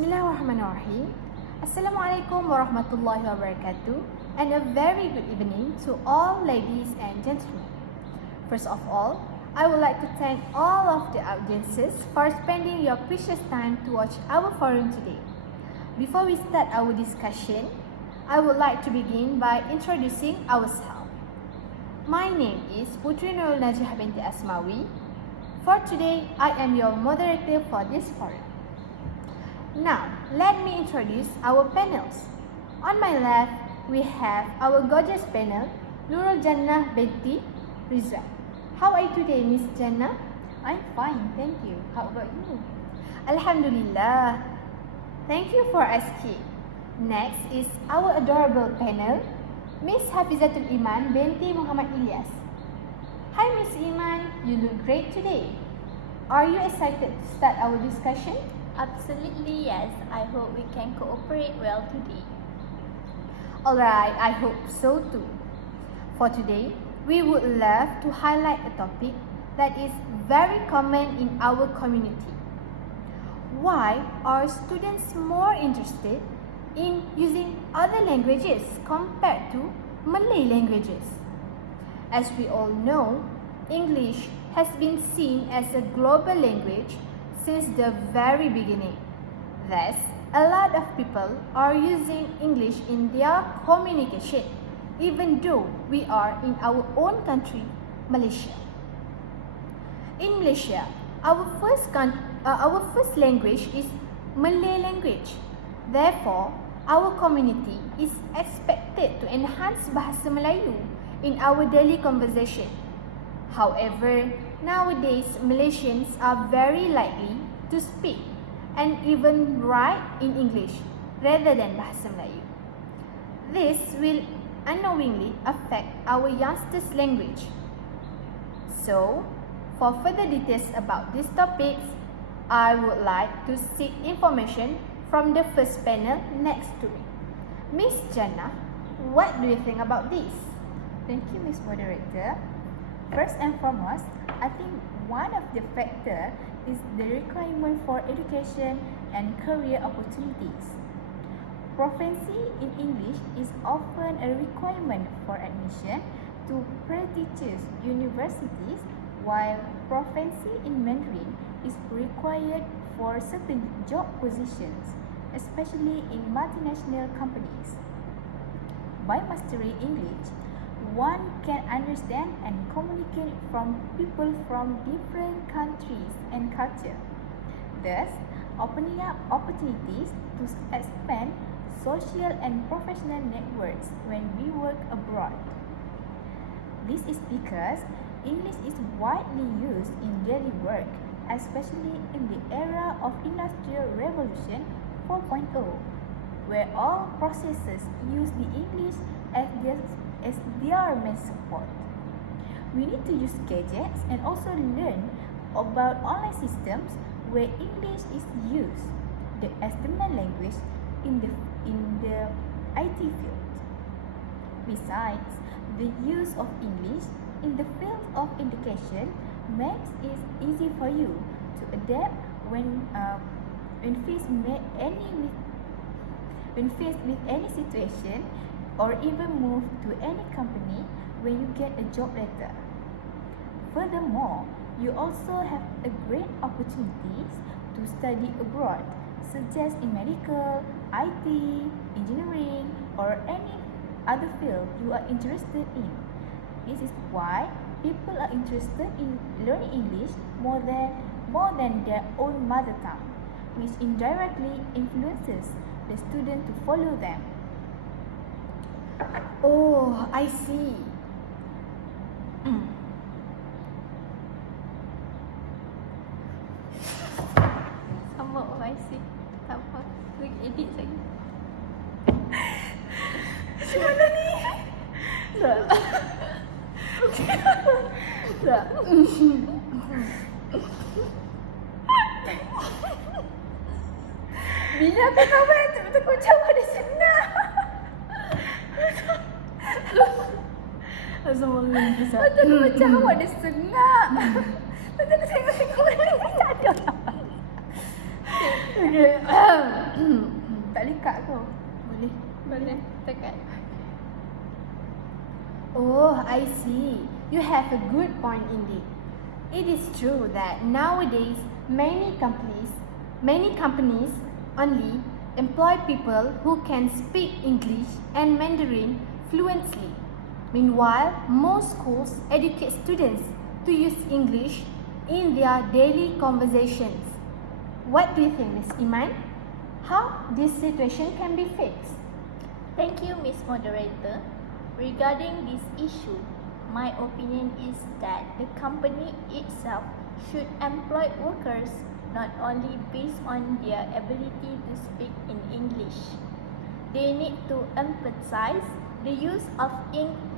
Bismillahirrahmanirrahim. Assalamualaikum warahmatullahi wabarakatuh, and a very good evening to all ladies and gentlemen. First of all, I would like to thank all of the audiences for spending your precious time to watch our forum today. Before we start our discussion, I would like to begin by introducing ourselves. My name is Putri Nurul Najah binti Asmawi. For today, I am your moderator for this forum. Now, let me introduce our panels. On my left, we have our gorgeous panel, Nurul Jannah binti Rizwan. How are you today, Miss Jannah? I'm fine, thank you. How about you? Alhamdulillah. Thank you for asking. Next is our adorable panel, Miss Hafizatul Iman binti Muhammad Ilyas. Hi, Miss Iman. You look great today. Are you excited to start our discussion? Absolutely yes. I hope we can cooperate well today. Alright, I hope so too. For today, we would love to highlight a topic that is very common in our community. Why are students more interested in using other languages compared to Malay languages? As we all know, English has been seen as a global language since the very beginning. Thus, a lot of people are using English in their communication, even though we are in our own country, Malaysia. In Malaysia, our first language is Malay language. Therefore, our community is expected to enhance bahasa Melayu in our daily conversation. However, nowadays Malaysians are very likely to speak and even write in English rather than bahasa Melayu. This will unknowingly affect our youngsters' language. So, for further details about these topics, I would like to seek information from the first panel next to me. Miss Jannah, what do you think about this? Thank you, Miss Moderator. First and foremost, I think one of the factors is the requirement for education and career opportunities. Proficiency in English is often a requirement for admission to prestigious universities, while proficiency in Mandarin is required for certain job positions, especially in multinational companies. By mastering English, one can understand and communicate from people from different countries and culture, thus opening up opportunities to expand social and professional networks when we work abroad. This is because English is widely used in daily work, especially in the era of Industrial Revolution 4.0, where all processes use the English as their main support. We need to use gadgets and also learn about online systems where English is used as the main language in the IT field. Besides, the use of English in the field of education makes it easy for you to adapt when faced with any situation, or even move to any company when you get a job later. Furthermore, you also have a great opportunities to study abroad, such as in medical, IT, engineering, or any other field you are interested in. This is why people are interested in learning English more than their own mother tongue, which indirectly influences the student to follow them. Oh, I see. Sama I see. Tak apa, lagi edit lagi. Macam mana ni? Tak. Tak. Bila aku kawan tu macam ada senang. Assalamualaikum. Betul macam awak ada sengak. Betul tengok-tengok ni tak ada. Okay. Oh, boleh. Boleh. Tekan. Oh, I see. You have a good point indeed. It is true that nowadays many companies only employ people who can speak English and Mandarin fluently. Meanwhile, most schools educate students to use English in their daily conversations. What do you think, Ms. Iman? How this situation can be fixed? Thank you, Ms. Moderator. Regarding this issue, my opinion is that the company itself should employ workers not only based on their ability to speak in English. They need to emphasize the use of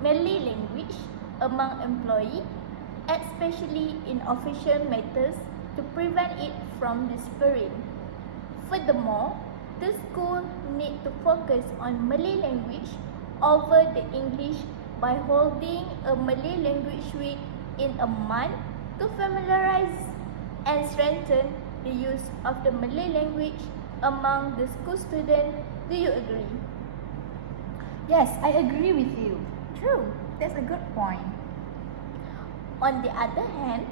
Malay language among employees, especially in official matters, to prevent it from disappearing. Furthermore, the school need to focus on Malay language over the English by holding a Malay language week in a month to familiarize and strengthen the use of the Malay language among the school students. Do you agree? Yes, I agree with you. True. That's a good point. On the other hand,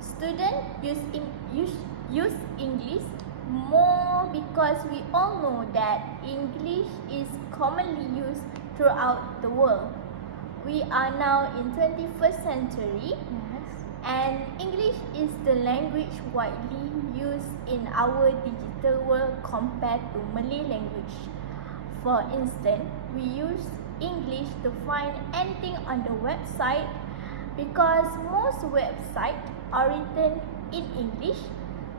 students use English more because we all know that English is commonly used throughout the world. We are now in 21st century Yes. and English is the language widely used in our digital world compared to Malay language. For instance, we use English to find anything on the website because most websites are written in English.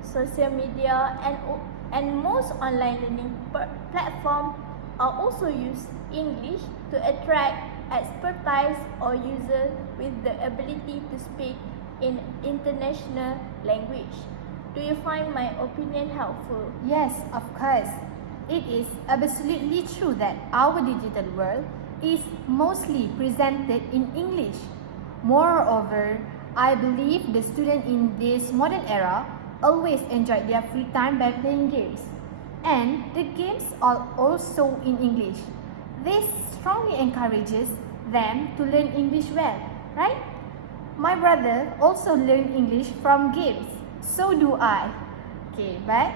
Social media and most online learning platforms are also use English to attract expertise or users with the ability to speak in international language. Do you find my opinion helpful? Yes, of course. It is absolutely true that our digital world is mostly presented in English. Moreover, I believe the students in this modern era always enjoy their free time by playing games. And the games are also in English. This strongly encourages them to learn English well, right? My brother also learned English from games. So do I. Okay, but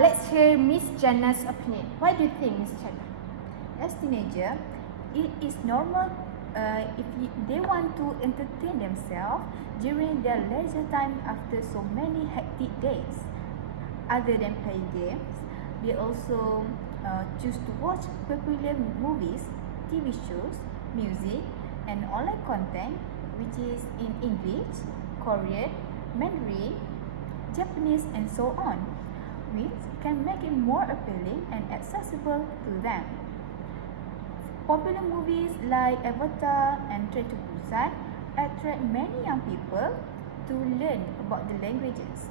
let's hear Miss Jannah's opinion. What do you think, Miss Jannah? As teenager, it is normal they want to entertain themselves during their leisure time after so many hectic days. Other than playing games, they also choose to watch popular movies, TV shows, music, and online content which is in English, Korean, Mandarin, Japanese, and so on, which can make it more appealing and accessible to them. Popular movies like Avatar and Train to Busan attract many young people to learn about the languages,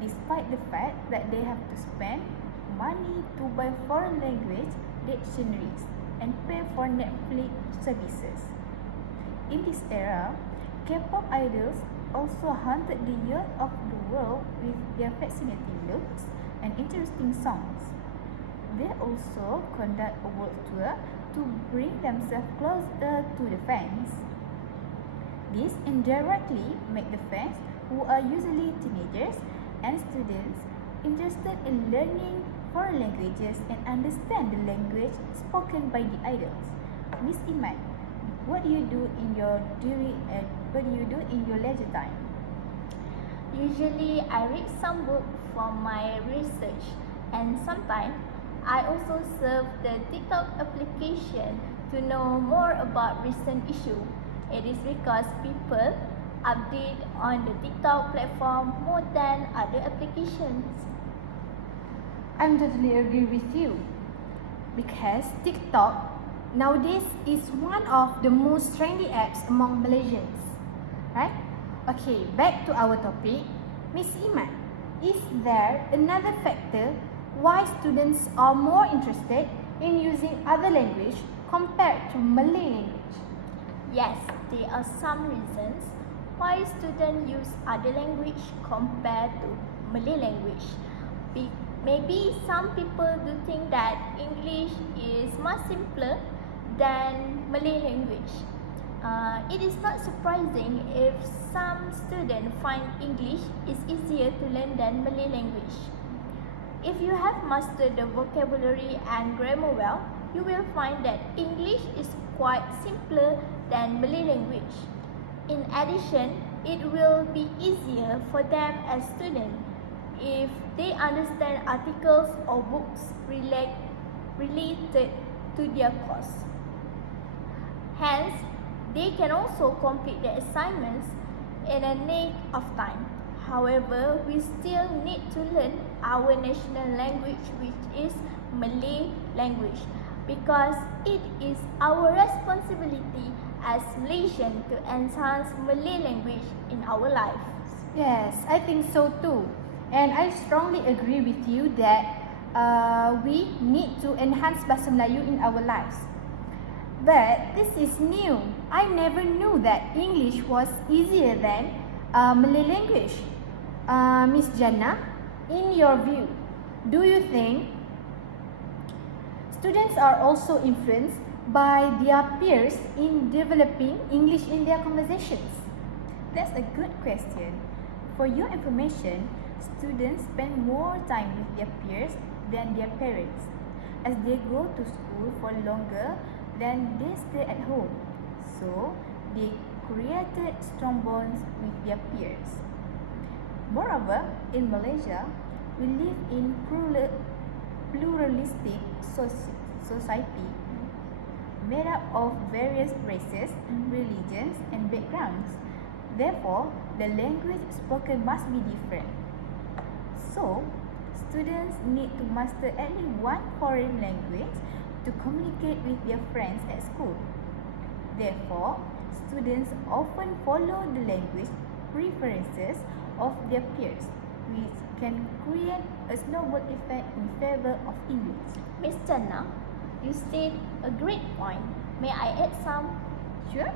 despite the fact that they have to spend money to buy foreign language dictionaries and pay for Netflix services. In this era, K-pop idols also haunted the youth of the world with their fascinating looks and interesting songs. They also conduct a world tour to bring themselves closer to the fans. This indirectly make the fans, who are usually teenagers and students, interested in learning foreign languages and understand the language spoken by the idols. Miss Iman, what do you do in your leisure time? Usually, I read some book for my research, and sometimes I also surf the TikTok application to know more about recent issue. It is because people update on the TikTok platform more than other applications. I'm totally agree with you. Because TikTok nowadays is one of the most trendy apps among Malaysians. Right? Okay, back to our topic. Miss Iman, is there another factor why students are more interested in using other language compared to Malay language? Yes, there are some reasons why students use other language compared to Malay language. Maybe some people do think that English is much simpler than Malay language. It is not surprising if some students find English is easier to learn than Malay language. If you have mastered the vocabulary and grammar well, you will find that English is quite simpler than Malay language. In addition, it will be easier for them as students if they understand articles or books related to their course. Hence, they can also complete the assignments in a nick of time. However, we still need to learn our national language, which is Malay language, because it is our responsibility as Malaysians to enhance Malay language in our life. Yes, I think so too. And I strongly agree with you that we need to enhance Bahasa Melayu in our lives. But this is new. I never knew that English was easier than Malay language. Miss Jannah, in your view, do you think students are also influenced by their peers in developing English in their conversations? That's a good question. For your information, students spend more time with their peers than their parents, as they go to school for longer than they stay at home. So, they created strong bonds with their peers. Moreover, in Malaysia, we live in pluralistic society made up of various races, religions, and backgrounds. Therefore, the language spoken must be different. So, students need to master at least one foreign language to communicate with their friends at school. Therefore, students often follow the language preferences of their peers, which can create a snowball effect in favor of English. Miss Jannah, you state a great point. May I add some? Sure?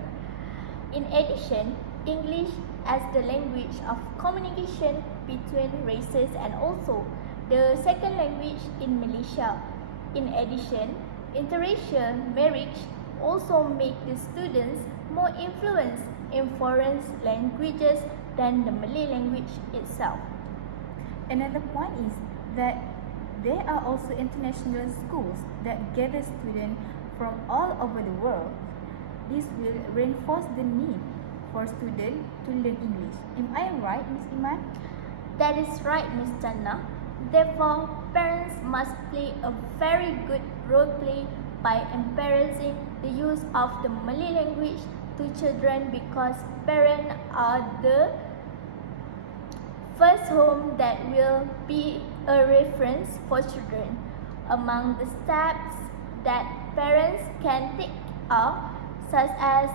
In addition, English as the language of communication between races and also the second language in Malaysia. In addition, interracial marriage also make the students more influenced in foreign languages than the Malay language itself. Another point is that there are also international schools that gather students from all over the world. This will reinforce the need for students to learn English. Am I right, Ms. Iman? That is right, Ms. Jannah. Therefore, parents must play a very good role play by embracing the use of the Malay language to children, because parents are the first home that will be a reference for children. Among the steps that parents can take are such as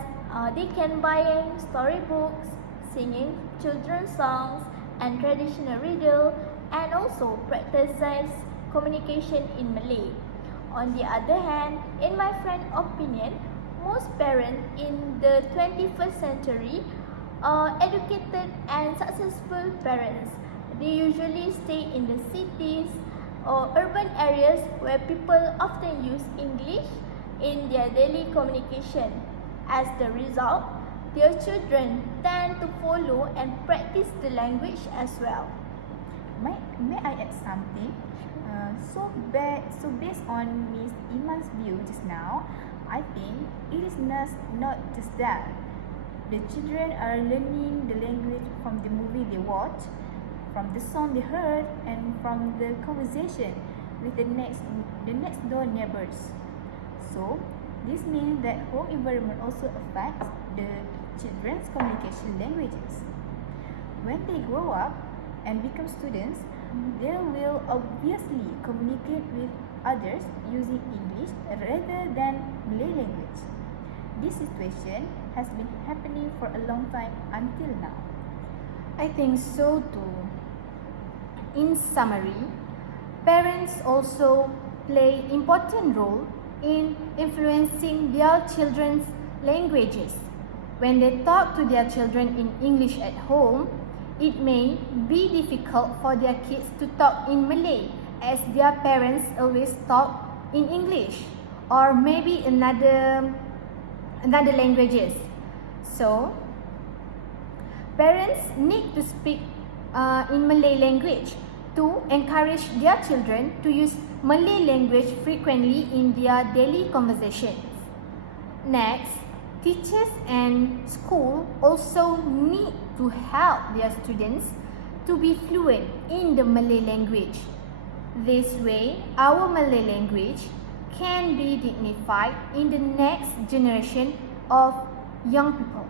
they can buy storybooks, singing children's songs and traditional riddle, and also practice communication in Malay. On the other hand, in my friend's opinion, most parents in the 21st century are educated and successful parents. They usually stay in the cities or urban areas where people often use English in their daily communication. As the result, their children tend to follow and practice the language as well. May I add something? So based on Ms. Iman's view just now, I think it is not just that. The children are learning the language from the movie they watch, from the song they heard, and from the conversation with the next door neighbors. So, this means that home environment also affects the children's communication languages. When they grow up and become students, they will obviously communicate with others using English rather than Malay language. This situation has been happening for a long time until now. I think so too. In summary, parents also play important role in influencing their children's languages. When they talk to their children in English at home, it may be difficult for their kids to talk in Malay as their parents always talk in English or maybe another languages. So, parents need to speak in Malay language to encourage their children to use Malay language frequently in their daily conversations. Next, teachers and school also need to help their students to be fluent in the Malay language. This way, our Malay language can be dignified in the next generation of young people.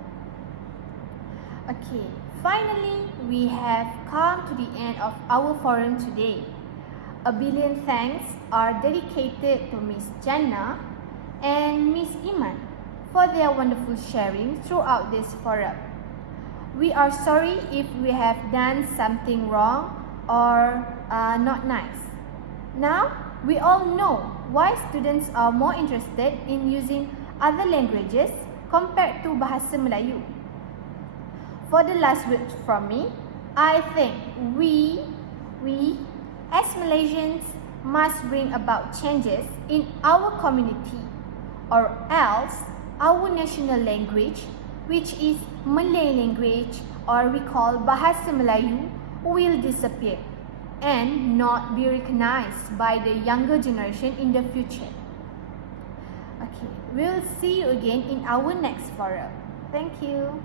Okay, finally, we have come to the end of our forum today. A billion thanks are dedicated to Miss Jannah and Miss Iman for their wonderful sharing throughout this forum. We are sorry if we have done something wrong or not nice. Now, we all know why students are more interested in using other languages compared to Bahasa Melayu. For the last word from me, I think we as Malaysians must bring about changes in our community, or else our national language, which is Malay language or we call Bahasa Melayu, will disappear and not be recognized by the younger generation in the future. Okay, we'll see you again in our next forum. Thank you.